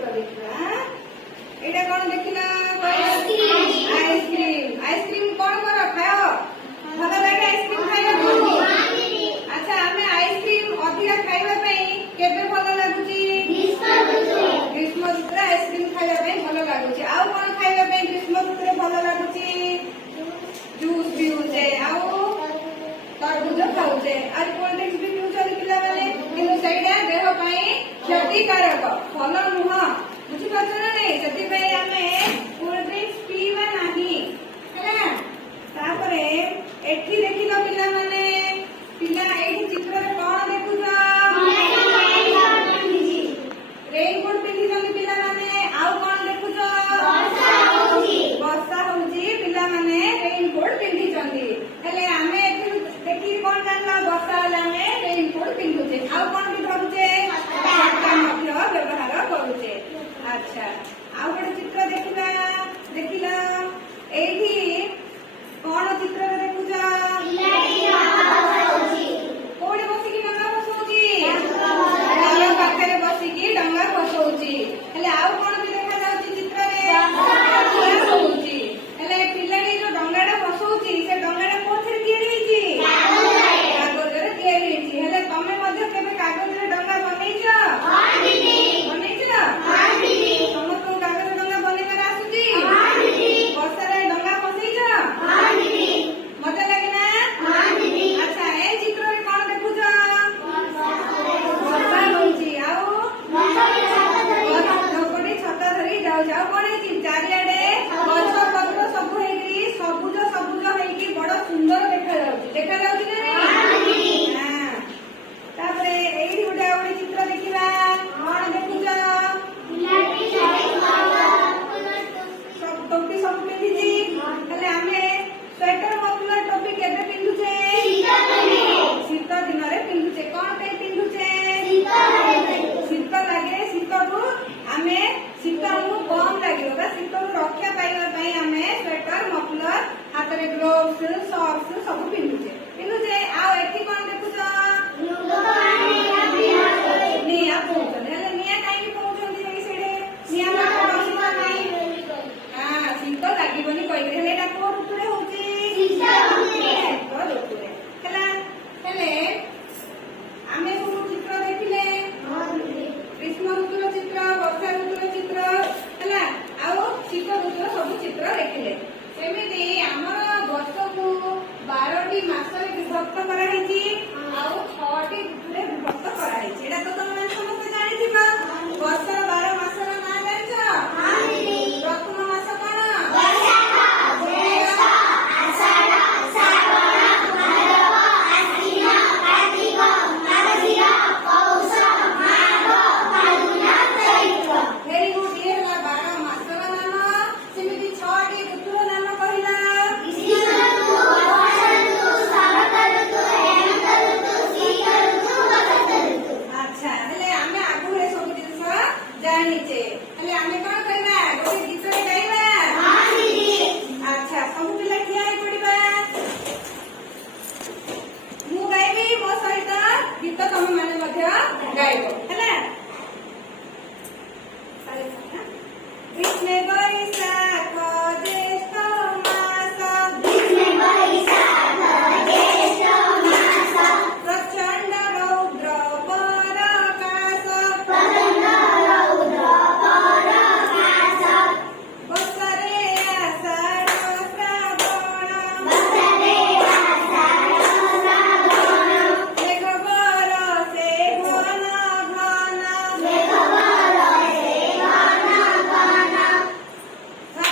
चित्र देखिला एटा कोन देखिला आइसक्रीम आइसक्रीम कोन कर खाओ भलो लागे आइसक्रीम खाइबा को अच्छा हमें आइसक्रीम अधिका खाइबा पई केबे भलो लागुची ग्रीष्म ऋतु आइसक्रीम खाइबा पई भलो लागुची आ कोन खाइबा पई ग्रीष्म ऋतु भलो लागुची जूस पिउचे आउ तरबूज खाउचे आज कोल्ड ड्रिंक्स भी पिउचे पिला माने किंतु सेटा देह पई क्षतिकारक फल नुह बुझी पाछ ना नै सेति पई हमें कोल्ड ड्रिंक्स पीवा नाही हैला तापरे एठी देखिलो पिला माने पिला एठी चित्र रे कोन देखुछो रेनकोट पिंधी जंदी पिला माने आउ कोन देखुछो वर्षा होउची पिला माने रेनकोट पिंधी जंदी हेले हमें एठी देखि कोन जानला वर्षा होला हमें रेनकोट पिंधुचे आउ कोन भी धरुचे छाता मध्य व्यवहार करूचे अच्छा आउ गोटे चित्र देखिला एठी कोन चित्र रे देखुछा कोडे बसिकी डंगा बसौची घर पाखरे बसिकी डंगा बसौची हेले आउ कोन भी देखा जाउची चित्र रे बसौची हेले पिलाडी जो डंगाडा बसौची से डंगाडा कोथरे तियारी हेची कागज रे तियारी हेची हेले तमे मध्ये केबे कागज रे डंगा बनेइछ बनेइछ समस्त कागज डंगा बनेइबार आसुची वर्षा रे डंगा बसैछ मजा लागे ना अच्छा ए चित्र रे कोन देखुछ वर्षा होउची आउ लोकडी छता धरी जाउ जाउ कोन हेची चारियाडे गछ पत्र सब हेकी सबुज सबुज हेकी बड़ सुंदर देखा जाउची ना हां तापरे एही गोटे चित्र देखिबा कोन देखुछ सब टोपी सब पिंधिची हेले हमें स्वेटर मफलर टोपी केबे पिंधुचे शीत दिन रे पिंधुचे कोन पे पिंधुचे शीत लागे शीतरू हमें शीतरू कम लागियो बा शीतरू रक्षा पाइबा पई हमें स्वेटर मफलर हाथ रे ग्लोव्स सॉक्स सब पिंधुचे आ एठी कोन देखुछ निया पहुंचन हेले निया काई पहुंचन दी सेडे निया मा पहुंचना नाही हां शीत लागिबनी कहि हेले एटा को ऋतुरे होची शीत ऋतुरे हेला हेले आमे सब चित्र देखिले ग्रीष्म ऋतुर चित्र वर्षा ऋतुर चित्र हेला आउ शीत ऋतुर सब चित्र देखिले सेमिति हमर वर्षकु 12टी मासरे विभक्त करा हेची आउ 6टी ऋतुरे विभक्त करा हेची एटा तो तमे समस्त जानि थिबा वर्षर 12 मासर नाम जानछ प्रथम मास कोन वैशाख ज्येष्ठ आषाढ़ श्रावण भाद्रव आश्विन कार्तिक मार्गशीर पौष माघ फाल्गुन चैत्र वेरी गुड ये हला 12 मासर नाम सेमिति 6टी ऋतुर नाम कहिला ग्रीष्म ऋतु वर्षा ऋतु शरत ऋतु हेमंत ऋतु शीत ऋतु वसंत ऋतु अच्छा हेले हमें आगु रे सब जिंस जानिचे हेले हमें कोन करबा गोटे गीत रे गाइबा हां दीदी अच्छा सब पिला किया है पडिबा मु गाइबी मो सहित गीत तमे माने मध्य गाइबो हैला ग्रीष्म वैशाख ज्येष्ठ मास ग्रीष्म वैशाख ज्येष्ठ मास प्रचंड रौद्र पराकाश प्रचंड रौद्र पराकाश वर्षरे आषाढ़ श्रावण वर्षरे आषाढ़ श्रावण मेघ बरसे घन घन मेघ बरसे घन घन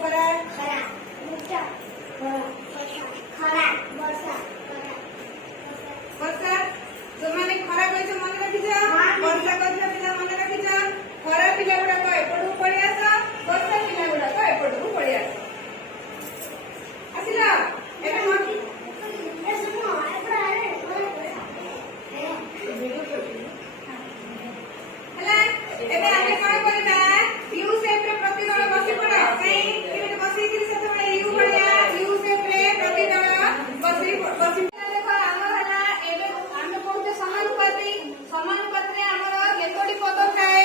ଖରା ବର୍ଷା ଯୋଉମାନେ ଖରା କହିଛ ମନେ ରଖିଛ ବର୍ଷା କହିଛ ପିଲା ମନେ ରଖିଛ ଖରା ପିଲା ଗୁଡାକ ଏପଟକୁ ପଳେଇ ଆସ ବର୍ଷା ପିଲା ଗୁଡାକ ଏପଟକୁ ପଳେଇ ଆସ ଆସିଲ ଏବେ ହେଲା ଏବେ ଆମେ କଣ କରିବା ୟୁ ସେପ୍ ରେ ପ୍ରତି ଦଳ ବସି ପଡ କାଇଁ କେମିତି ବସିକିରି ସେତେବେଳେ ୟୁ ଭଳିଆ ୟୁ ସେପ୍ ରେ ପ୍ରତି ଦଳ ବସି ଦେଖ ଆମର ହେଲା ଏବେ ଆମେ କହୁଛେ ସମାନୁପାତରେ ଆମର କେତୋଟି ପଦ ଥାଏ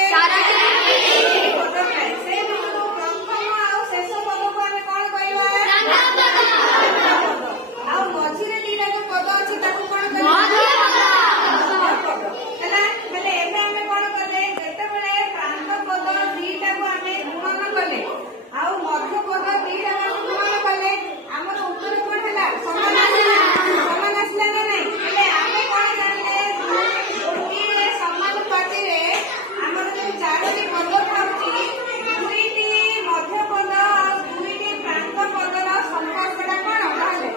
ପଦ ଥାଏ ସେଇ ଭିତରୁ ପ୍ରଥମ ଆଉ ଶେଷ ପଦକୁ ଆମେ କଣ କହିବା ଆଉ ମଝିରେ ଦିଟା ଯୋଉ ପଦ ଅଛି ତାକୁ କଣ କହିବା ହେଲା ମାନେ ଏବେ ଆମେ କଣ କଲେ ଯେତେବେଳେ ପ୍ରାନ୍ତ ପଦ ଦିଟାକୁ ଆମେ ଗୁଣନ କଲେ ଆଉ ମଧ୍ୟ ପଦ ଦିଟାକୁ ଆମେ ଗୁଣନ କଲେ ଆମର ଉତ୍ତର କଣ ହେଲା ସମାନ ଆସିଲା ନା ନାଇଁ ହେଲେ ଆମେ କଣ ଜାଣିଲେ ଗୋଟିଏ ସମାନୁପାତିରେ ଆମର ଯୋଉ ଚାରୋଟି ପଦ ଥାଉଛି ଦୁଇଟି ମଧ୍ୟ ପଦ ଆଉ ଦୁଇଟି ପ୍ରାନ୍ତ ପଦର ସମ୍ପର୍କଟା କଣ ତାହେଲେ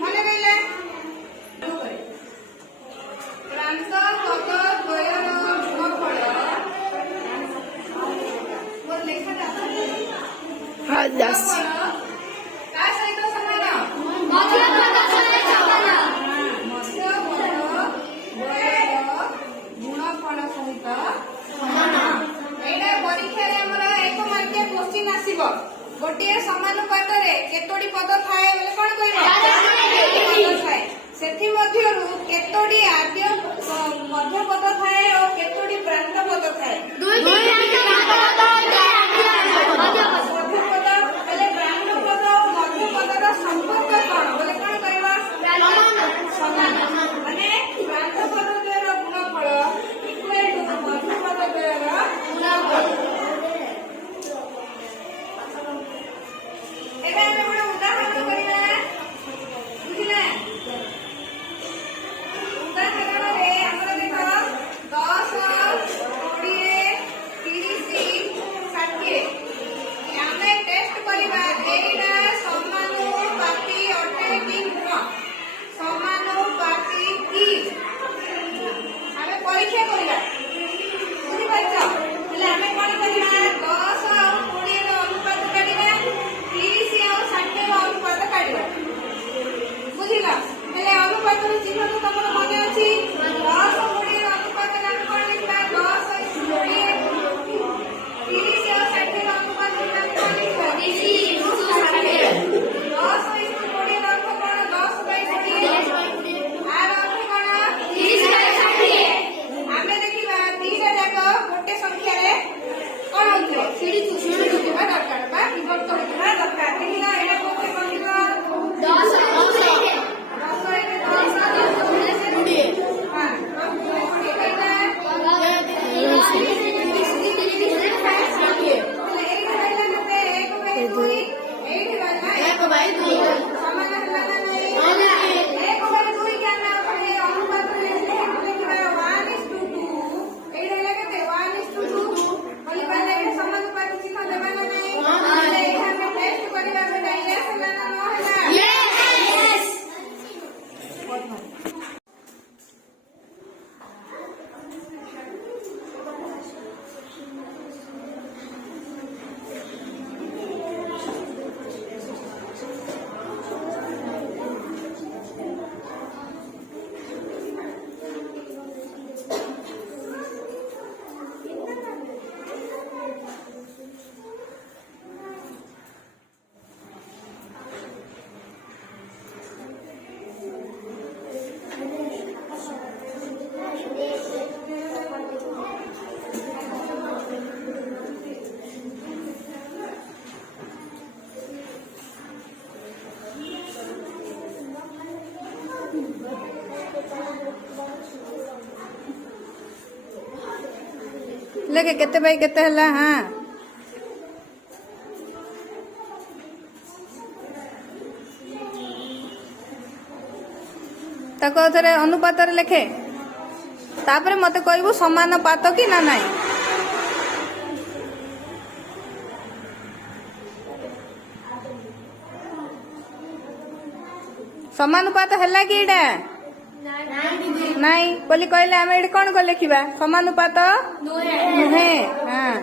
ମନେ ରହିଲା ପ୍ରାନ୍ତ ପଦ ଦ୍ୱୟର ଗୁଣଫଳ ମୋର ଲେଖାଟା ତା ସହିତ ସମାନ ମଧ୍ୟ ପଦ ଦ୍ୱୟର ଗୁଣଫଳ ସହିତ ସମାନ ଏଇଟା ପରୀକ୍ଷାରେ ଆମର 1 ମାର୍କିଆ କ୍ୱେଶ୍ଚିନ୍ ଆସିବ ଗୋଟିଏ ସମାନୁପାତରେ କେତୋଟି ପଦ ଥାଏ ବୋଲେ କଣ କହିବ ପଦ ଥାଏ ସେଥିମଧ୍ୟରୁ କେତୋଟି ଆଦ୍ୟ ମଧ୍ୟ ପଦ ଥାଏ ଓ କେତୋଟି ପ୍ରାନ୍ତ ପଦ ଥାଏ ସମ୍ପର୍କ କଣ ବୋଲେ କଣ କହିବା ସମାନ ମାନେ ପ୍ରାନ୍ତ ପଦ ଦ୍ୱୟର ଗୁଣଫଳ ଇକ୍ୱାଲ ଟୁ ମଧ୍ୟ ପଦ ଦ୍ୱୟର ଗୁଣଫଳ ଏବେ ଆମେ ଗୋଟେ ଉଦାହରଣ କରିବା ବୁଝିଲେ ଉଦାହରଣରେ ଆମର ଦେଖ 10 20 30 60 ଆମେ ଟେଷ୍ଟ କରିବା ଏଇଟା ସମାନୁପାତି ଅଟେ କି ନୁହଁ ସମାନୁପାତି କି ଆମେ ପରୀକ୍ଷା କରିବା ବୁଝିପାରୁଛ ହେଲେ ଆମେ କଣ କରିବା 10 ଆଉ 20 ର ଅନୁପାତ କାଢିବା 30 ଆଉ 60 ର ଅନୁପାତ କାଢିବା ବୁଝିଲ ହେଲେ ଅନୁପାତର ଚିହ୍ନ ତ ତମର ମନେ ଅଛି 10 20 ର ଅନୁପାତ ଆମେ କଣ ଲେଖିବା 10:20 30 ଆଉ 60 ର ଅନୁପାତ ଆମେ କଣ ଲେଖିବା 10:20 ର ଅର୍ଥ କଣ 10/20 ଆର ଅର୍ଥ କଣ 30/60 ଆମେ ଦେଖିବା ଦିଟା ଯାକ ଗୋଟେ ସଂଖ୍ୟାରେ କଣ ହଉଥିବ ଛିଡୁଥିବା ଦରକାର ବା ବିଭକ୍ତ ହୋଇଥିବା ଦରକାର ଦେଖିଲା ଏଇଟା କୋଉଠି ବନିବ 10 लेके केते भाई केते हला हां ताको थरे अनुपात रे लेखे तापरे मते कहबो समानुपात कि ना नाही समानुपात है कि एटा नाई बोली कहले आम ये कौन को लिखा समानुपात नुहे हाँ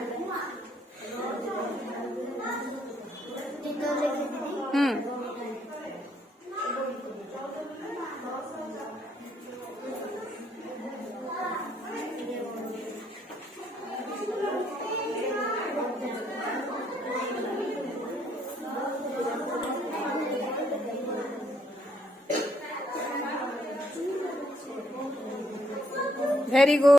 वेरी गुड।